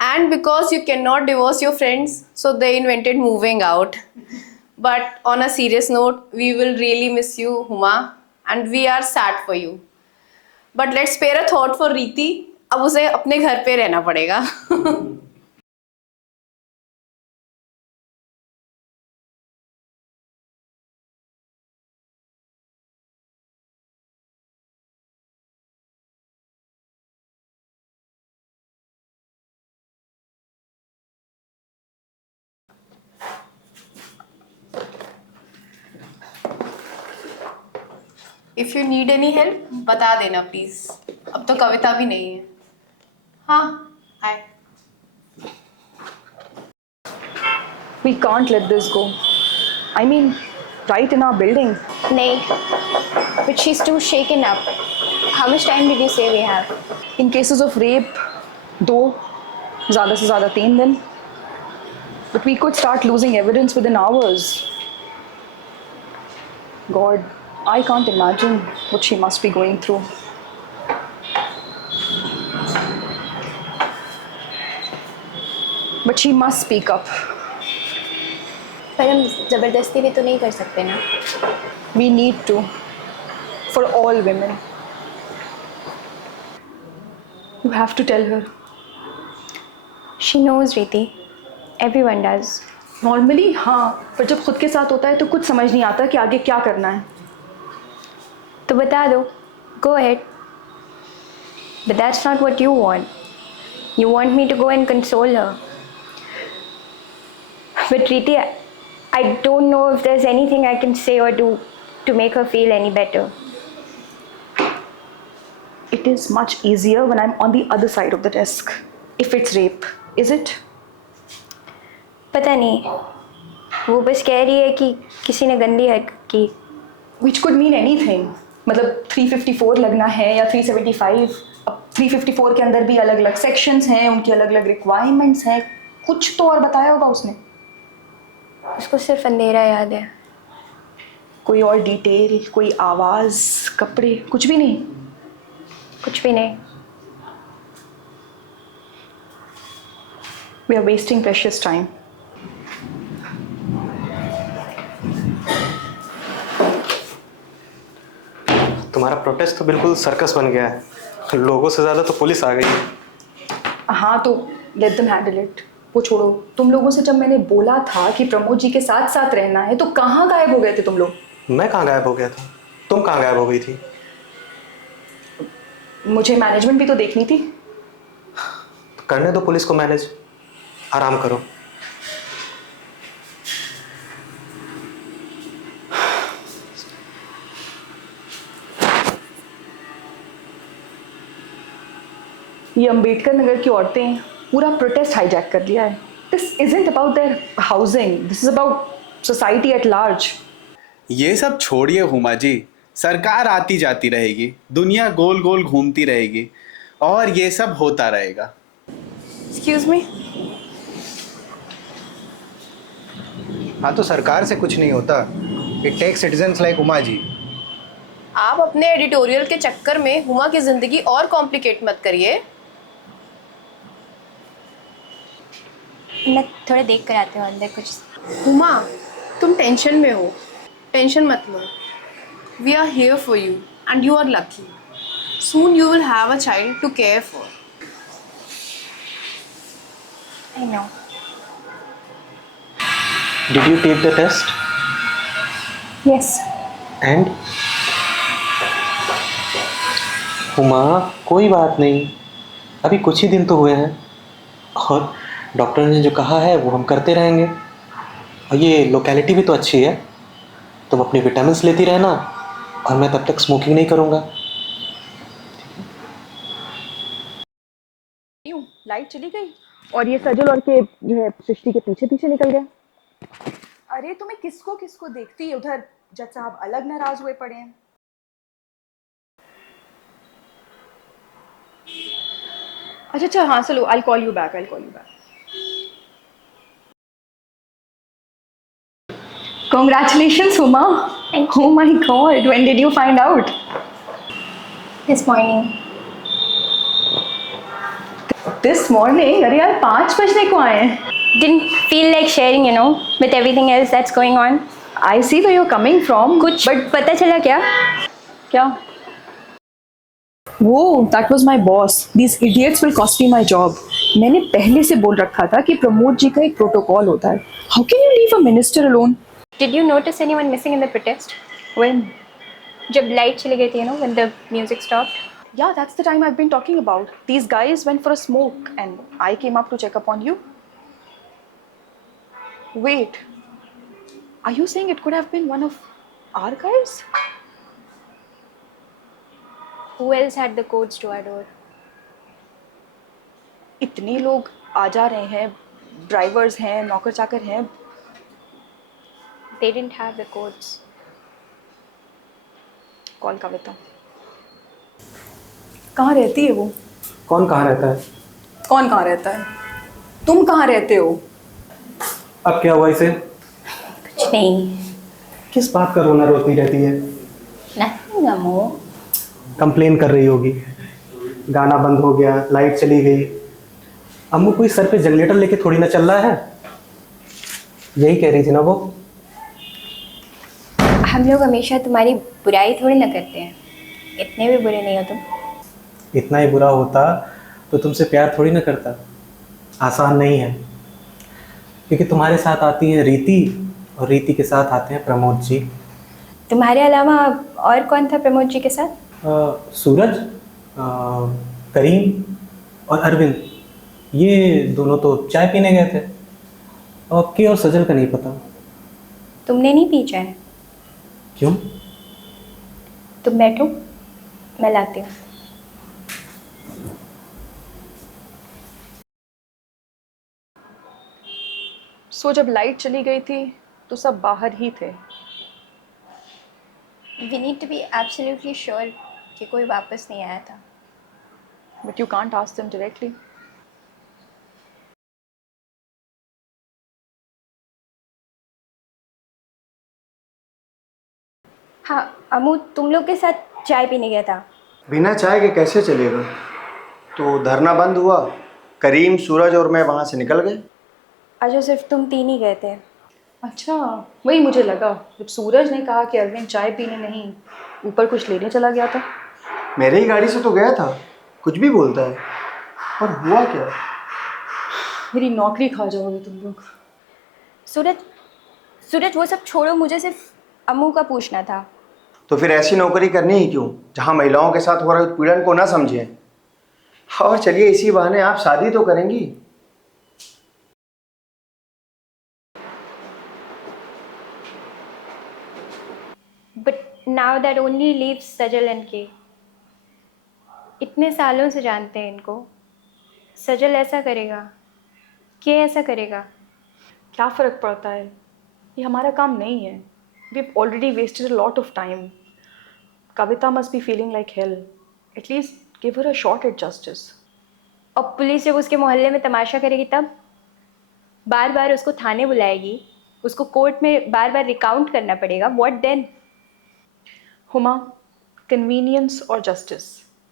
And because you cannot divorce your friends, so they invented moving out. But on a serious note, we will really miss you, Huma, and we are sad for you. But let's spare a thought for Reeti. अब उसे अपने घर पे रहना पड़ेगा. If you need any help, बता देना please. अब तो कविता भी नहीं है. हाँ, hi. We can't let this go. I mean, right in our building. नहीं, but she's too shaken up. How much time did you say we have? In cases of rape, 2, ज़्यादा से ज़्यादा 3 दिन. But we could start losing evidence within hours. God, I can't imagine what she must be going through. But she must speak up. पर हम ज़बरदस्ती भी तो नहीं कर सकते ना. We need to. For all women. You have to tell her. She knows, Reeti. Everyone does. Normally, हाँ, पर जब खुद के साथ होता है तो कुछ समझ नहीं आता कि आगे क्या करना है. तो बता दो. Go ahead. But that's not what you want. You want me to go and console her. But Reeti, I don't know if there's anything I can say or do to make her feel any better. It is much easier when I'm on the other side of the desk. If it's rape, is it? पता नहीं. वो बस कह रही है कि किसी ने गंदी हरकत की. Which could mean anything. मतलब 354 लगना है या 375. अब 354 के अंदर भी अलग अलग सेक्शंस हैं, उनकी अलग अलग रिक्वायरमेंट्स हैं. कुछ तो और बताया होगा उसने. उसको सिर्फ अंधेरा याद है. कोई और डिटेल, कोई आवाज़, कपड़े, कुछ भी नहीं. कुछ भी नहीं. We are wasting precious time. तुम्हारा प्रोटेस्ट तो बिल्कुल सर्कस बन गया है. लोगों से ज़्यादा तो पुलिस आ गई है. हाँ तो let them handle it. वो छोड़ो. तुम लोगों से जब मैंने बोला था कि प्रमोद जी के साथ साथ रहना है तो कहाँ गायब हो गए थे तुम लोग? मैं कहाँ गायब हो गया था? तुम कहाँ गायब हो गई थी? मुझे मैनेजमेंट भी तो देखनी थी. तो करने दो पुलिस को मैनेज. आराम करो. ये अंबेडकर नगर की औरतें पूरा प्रोटेस्ट हाईजैक कर लिया है. This isn't about their housing, this is about society at large. ये सब छोड़िए हुमा जी. सरकार आती जाती रहेगी, दुनिया गोल गोल घूमती रहेगी और ये सब होता रहेगा. Excuse me. हाँ तो सरकार से कुछ नहीं होता. It takes citizens like Uma ji. आप अपने एडिटोरियल के चक्कर में हुमा की जिंदगी और कॉम्प्लिकेट मत करिए. मैं थोड़ा देख कर आते हूँ अंदर कुछ. हुमा, तुम टेंशन में हो. टेंशन मत लो. We are here for you and you are lucky. Soon you will have a child to care for. I know. Did you take the test? Yes. And? Huma, कोई बात नहीं. अभी कुछ ही दिन तो हुए हैं और डॉक्टर ने जो कहा है वो हम करते रहेंगे. और ये लोकेलिटी भी तो अच्छी है. तुम अपनी विटामिन्स लेती रहना और मैं तब तक स्मोकिंग नहीं करूँगा. लाइट चली गई और ये सजल और के जो है सृष्टि के पीछे पीछे निकल गया. अरे तुम्हें किसको किसको देखती है उधर. जज साहब अलग नाराज हुए पड़े हैं. अच्छा हाँ चलो. I'll call you back. Congratulations, Huma. Thank you. Oh my God, when did you find out? This morning. This morning? अरे यार 5 बजने को आए हैं. Didn't feel like sharing, you know, with everything else that's going on. I see where you're coming from. कुछ पता चला क्या? क्या? वो that was my boss. These idiots will cost me my job. मैंने पहले से बोल रखा था कि प्रमोद जी का एक प्रोटोकॉल होता है. How can you leave a minister alone? Did you notice anyone missing in the protest? When? जब लाइट चली गई थी, you know, when the music stopped. Yeah, that's the time I've been talking about. These guys went for a smoke and I came up to check up on you. Wait. Are you saying it could have been one of our guys? Who else had the codes to our door? इतने लोग आ जा रहे हैं, drivers हैं, नौकर चाकर हैं. They didn't have the codes. Call Kavita. कहाँ रहती है वो? कौन कहाँ रहता है? कौन कहाँ रहता है? तुम कहाँ रहते हो? अब क्या हुआ इसे? कुछ नहीं. किस बात का रोना रोती रहती है? Nothing, अम्मू. कंप्लेन कर रही होगी. गाना बंद हो गया, लाइट चली गई. अम्मू कोई सर पे जनरेटर लेके थोड़ी ना चल रहा है. यही कह रही थी ना वो. हम लोग हमेशा तुम्हारी बुराई थोड़ी ना करते हैं. इतने भी बुरे नहीं हो तुम. इतना ही बुरा होता तो तुमसे प्यार थोड़ी ना करता. आसान नहीं है, क्योंकि तुम्हारे साथ आती है रीति और रीति के साथ आते हैं प्रमोद जी. तुम्हारे अलावा और कौन था प्रमोद जी के साथ? सूरज, करीम और अरविंद, ये दोनों तो चाय पीने गए थे. और के और सजल का नहीं पता. तुमने नहीं पी चाय? क्यों? तुम बैठो, मैं लाती हूँ. सो जब लाइट चली गई थी तो सब बाहर ही थे. We need to be absolutely sure कि कोई वापस नहीं आया था. But you can't ask them directly. हाँ, अमू तुम लोग के साथ चाय पीने गया था. बिना चाय के कैसे चलेगा? तो धरना बंद हुआ, करीम, सूरज और मैं वहाँ से निकल गए. अच्छा, सिर्फ तुम 3 ही गए थे? अच्छा, वही मुझे लगा जब सूरज ने कहा कि अरविंद चाय पीने नहीं, ऊपर कुछ लेने चला गया था. मेरे ही गाड़ी से तो गया था. कुछ भी बोलता है. और हुआ क्या? मेरी नौकरी खा जाओगे तुम लोग. सूरज वो सब छोड़ो, मुझे सिर्फ अम्मू का पूछना था. तो फिर ऐसी नौकरी करनी ही क्यों जहाँ महिलाओं के साथ हो रहे उत्पीड़न को ना समझें? और चलिए, इसी बहाने आप शादी तो करेंगी. But now that only leaves Sajal and के. इतने सालों से जानते हैं इनको. सजल ऐसा करेगा, के ऐसा करेगा. क्या फ़र्क पड़ता है? ये हमारा काम नहीं है. We've already wasted a lot of time. Kavita must be feeling like hell. At least give her a shot at justice. और पुलिस जब उसके मोहल्ले में तमाशा करेगी तब बार बार उसको थाने बुलाएगी, उसको कोर्ट में बार बार रिकाउंट करना पड़ेगा. What then? Huma, convenience or justice?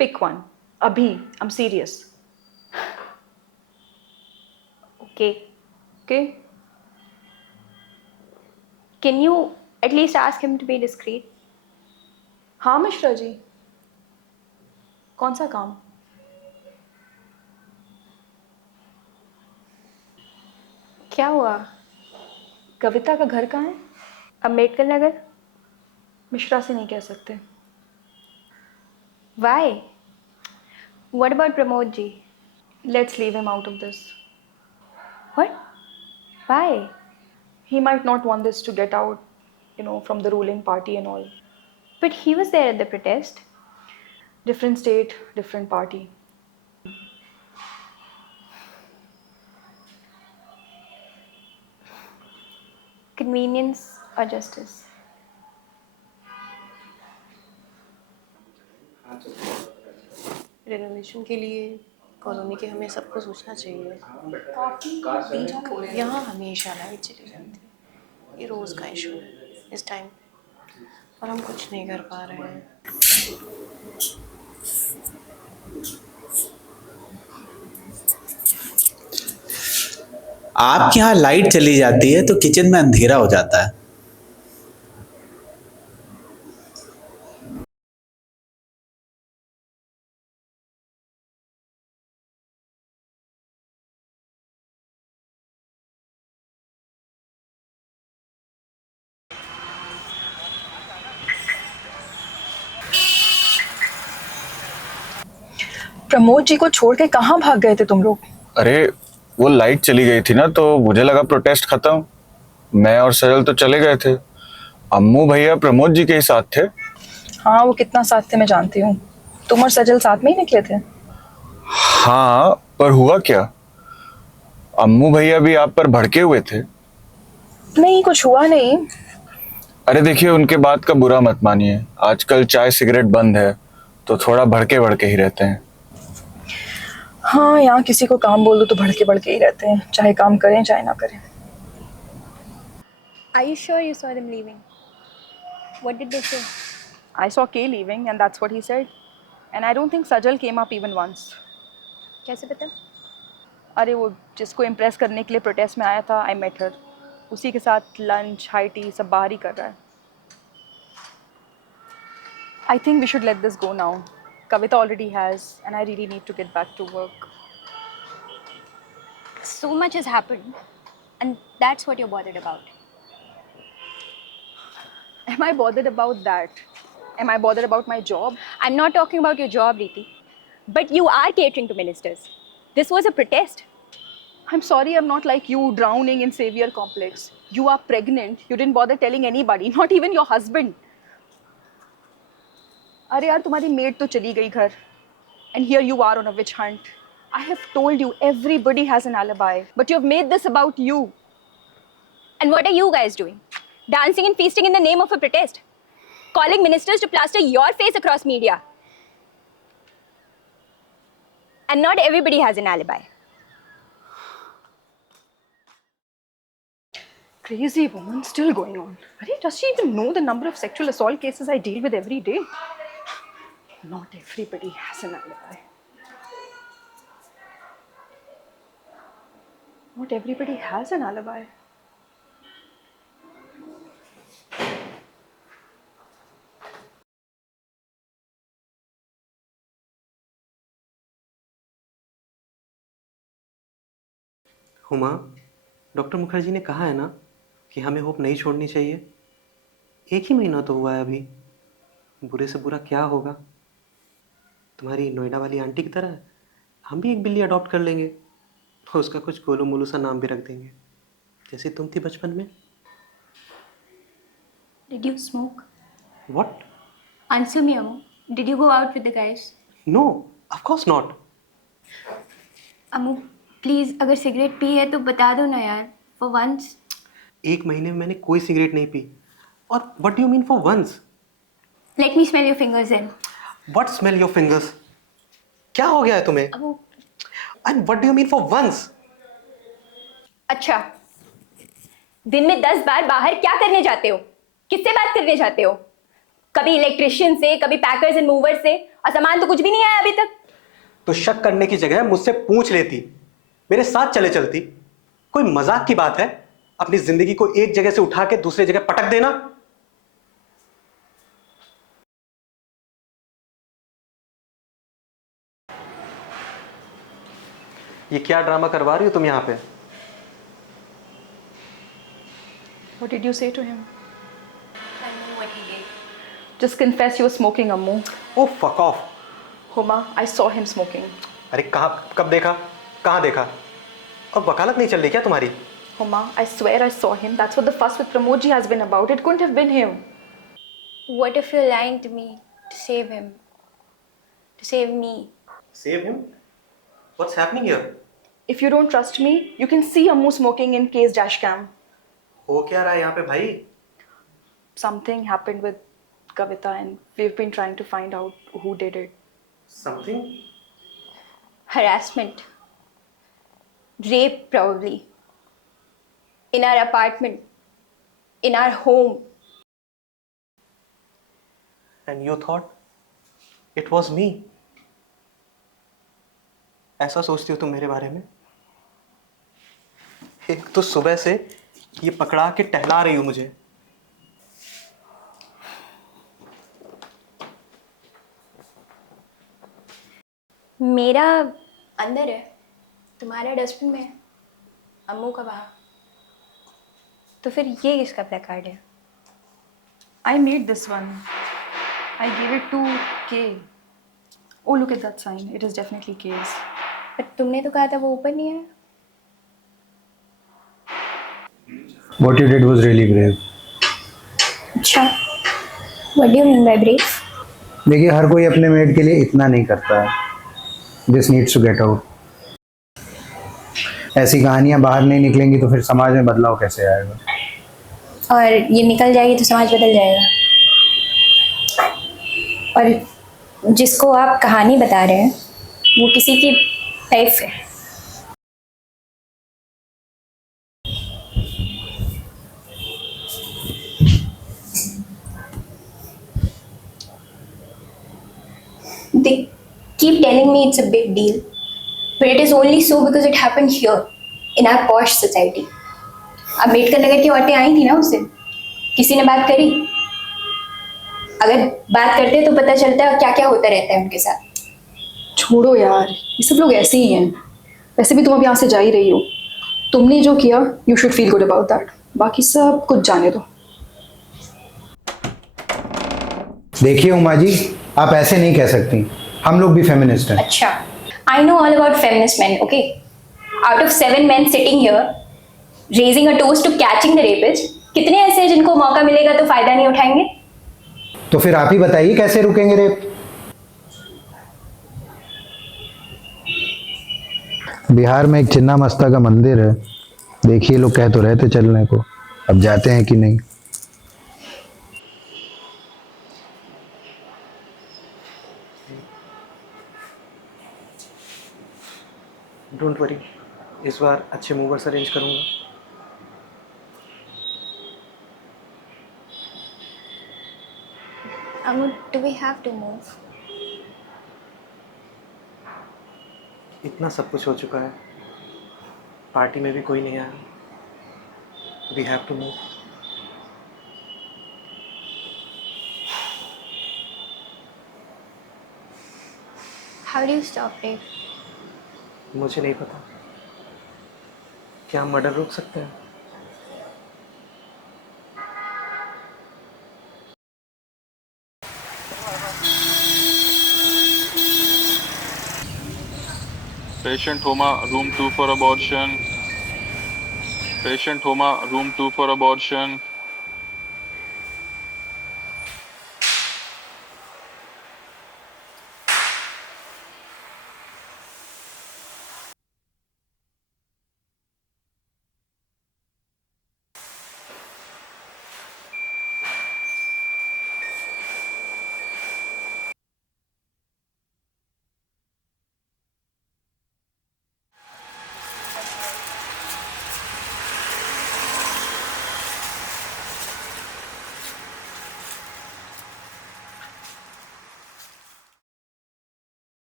Pick one. Abhi, I'm serious. Okay. Okay? Can you at least ask him to be discreet? हाँ मिश्रा जी. कौन सा काम? क्या हुआ? कविता का घर कहाँ है? अम्बेडकर नगर. मिश्रा से नहीं कह सकते. Why? What about Pramod ji? Let's leave him out of this. What? Why? He might not want this to get out, from the ruling party and all. But he was there at the protest. Different state, different party. Convenience or justice? Renovation के लिए colony के हमें सबको सोचना चाहिए. यहाँ हमेशा light चली जाती है. ये रोज़ का इशू है इस टाइम, और हम कुछ नहीं कर पा रहे हैं. आपके यहाँ लाइट चली जाती है तो किचन में अंधेरा हो जाता है। प्रमोद जी को छोड़ के कहाँ भाग गए थे तुम लोग? अरे वो लाइट चली गई थी ना, तो मुझे लगा प्रोटेस्ट खत्म। मैं और सजल तो चले गए थे। अम्मू भैया प्रमोद जी के ही साथ थे। हाँ, वो कितना साथ थे मैं जानती हूँ। तुम और सजल साथ में ही निकले थे। हाँ, पर हुआ क्या? अम्मू भैया भी आप पर भड़के हुए थे। नहीं, कुछ हुआ नहीं। अरे देखिए, उनके बात का बुरा मत मानिए। आजकल चाय सिगरेट बंद है तो थोड़ा भड़के भड़के ही रहते हैं। हाँ, यहाँ किसी को काम बोल दो तो भड़के भड़के ही रहते हैं, चाहे काम करें चाहे ना करें। Are you sure you saw them leaving? What did they say? I saw Kay leaving and that's what he said. And I don't think Sajal came up even once. कैसे पता? अरे वो जिसको इम्प्रेस करने के लिए प्रोटेस्ट में आया था, आई मेट हर। उसी के साथ लंच हाई टी सब बाहर ही कर रहा है। I think we should let this go now. Kavita already has and I really need to get back to work. So much has happened, and that's what you're bothered about. Am I bothered about that? Am I bothered about my job? I'm not talking about your job, Riti, but you are catering to ministers. This was a protest. I'm sorry, I'm not like you, drowning in savior complex. You are pregnant. You didn't bother telling anybody, not even your husband. अरे यार, तुम्हारी maid तो चली गई घर. And here you are on a witch hunt. I have told you, everybody has an alibi. But you have made this about you. And what are you guys doing? Dancing and feasting in the name of a protest? Calling ministers to plaster your face across media? And not everybody has an alibi. Crazy woman still going on. Arey, does she even know the number of sexual assault cases I deal with every day? Not everybody has an alibi. Not everybody has an alibi. Huma, doctor Mukherjee ने कहा है ना कि हमें hope नहीं छोड़नी चाहिए। एक ही महीना तो हुआ है अभी, बुरे से बुरा क्या होगा। तुम्हारी नोएडा वाली आंटी की तरह हम भी एक बिल्ली अडॉप्ट कर लेंगे और उसका कुछ गोलू मोलू सा नाम भी रख देंगे, जैसे तुम थी बचपन में। Did you smoke? What? Answer me, Amu. Did you go out with the guys? No, of course not. Amu please, अगर सिगरेट पी है तो बता दो ना यार, फॉर वंस। एक महीने में मैंने कोई सिगरेट नहीं पी। और what do you mean for once? Let me smell your fingers then. What smell your fingers? क्या हो गया है तुम्हें? Amu, and what do you mean for once? अच्छा, दिन में 10 बार बाहर क्या करने जाते हो? किससे बात करने जाते हो? कभी इलेक्ट्रिशियन से, कभी पैकर्स एंड मूवर्स से, और सामान तो कुछ भी नहीं आया अभी तक। तो शक करने की जगह मुझसे पूछ लेती, मेरे साथ चले चलती। कोई मजाक की बात है अपनी जिंदगी को एक जगह से उठा के दूसरी जगह पटक देना? ये क्या ड्रामा करवा रही हो तुम यहाँ पे? What did you say to him? I know what he did. Just confess you were smoking, Ammu. Oh fuck off. Huma, I saw him smoking. अरे कहाँ, कब देखा, कहाँ देखा? और वकालत नहीं चल रही क्या तुम्हारी? Huma, I swear I saw him. That's what the fuss with Pramod ji has been about. It couldn't have been him. What if you're lying to me to save him? To save me? Save him? What's happening here? If you don't trust me, you can see Ammu smoking in K's dash cam. हो क्या रहा है यहाँ पे भाई? Something happened with Kavita and we've been trying to find out who did it. Something? Harassment. Rape, probably. In our apartment. In our home. And you thought it was me? ऐसा सोचती हो तुम मेरे बारे में? एक तो सुबह से ये पकड़ा के टहला रही हो मुझे। मेरा अंदर है, तुम्हारा डस्टबिन में है, अम्मू का वहाँ। तो फिर ये किसका प्लेकार्ड है? I made this one. I gave it to K. Oh, look at that sign. It is definitely K's. पर तुमने तो कहा था वो ऊपर नहीं है। What you did was really brave. अच्छा, what do you mean by brave? देखिए, हर कोई अपने मेड के लिए इतना नहीं करता है. This needs to get out. ऐसी कहानियां बाहर नहीं निकलेंगी तो फिर समाज में बदलाव कैसे आएगा? और ये निकल जाएगी तो समाज बदल जाएगा। और जिसको आप कहानी बता रहे हैं वो किसी की लाइफ है। They keep telling me it's a big deal, but it is only so because it happened here in our posh society. Ambedkar Nagar की औरतें आई थी ना उस दिन, किसी ने बात करी? अगर बात करते तो पता चलता है क्या क्या होता रहता है उनके साथ। छोड़ो यार, ये सब लोग ऐसे ही हैं। वैसे भी तुम अब यहाँ से जा ही रही हो। तुमने जो किया, you should feel good about that. बाकी सब कुछ जाने दो। देखिए उमा जी, आप ऐसे नहीं कह सकती. हम लोग भी फेमिनिस्ट हैं. अच्छा, I know all about feminist men, okay? Out of 7 men sitting here, raising a toast to catching the rapist, कितने ऐसे हैं जिनको मौका मिलेगा तो फायदा नहीं उठाएंगे? तो फिर आप ही बताइए कैसे रुकेंगे रेप? बिहार में एक चिन्ना मस्ता का मंदिर है. देखिए, लोग कह तो रहे थे चलने को, अब जाते हैं कि नहीं. डोंट वरी, इस बार अच्छे मूवर्स अरेंज करूंगा। Do we have to move? इतना सब कुछ हो चुका है, पार्टी में भी कोई नहीं आया। We have to move. How do you stop rape? मुझे नहीं पता, क्या हम मर्डर रोक सकते हैं? Patient Homa, room 2 for abortion. Patient Homa, room 2 for abortion.